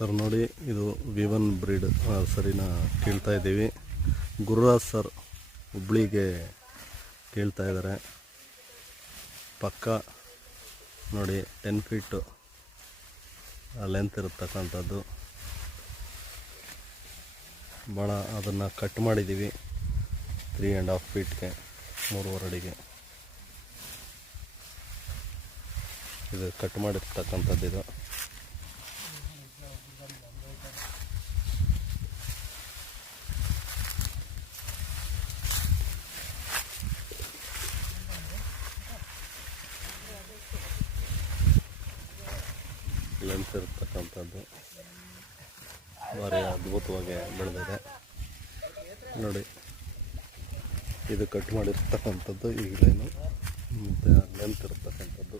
Sir ನೋಡಿ, ಇದು V1 bread ಸರಿನಾ ಕೇಳ್ತಾ ಇದ್ದೀವಿ. ಗುರುರಾಜ್ ಸರ್ ಹುಬ್ಳಿಗೆ ಕೇಳ್ತಾ ಇದ್ದಾರೆ. ಪಕ್ಕ ನೋಡಿ 10 ಫೀಟು ಲೆಂತ್ ಇರತಕ್ಕಂಥದ್ದು. ಭಾಳ ಅದನ್ನು ಕಟ್ ಮಾಡಿದ್ದೀವಿ 3.5 ಫೀಟ್ಗೆ, 3.5 ಅಡಿಗೆ ಇದು ಕಟ್ ಮಾಡಿರ್ತಕ್ಕಂಥದ್ದು. ಇದು ಲೆಂತ್ ಇರ್ತಕ್ಕಂಥದ್ದು ಭಾರಿ ಅದ್ಭುತವಾಗಿ ಬೆಳೆದಿದೆ ನೋಡಿ. ಇದು ಕಟ್ ಮಾಡಿರ್ತಕ್ಕಂಥದ್ದು ಈಗಲೇನು ಮತ್ತು ಲೆಂತ್ ಇರ್ತಕ್ಕಂಥದ್ದು.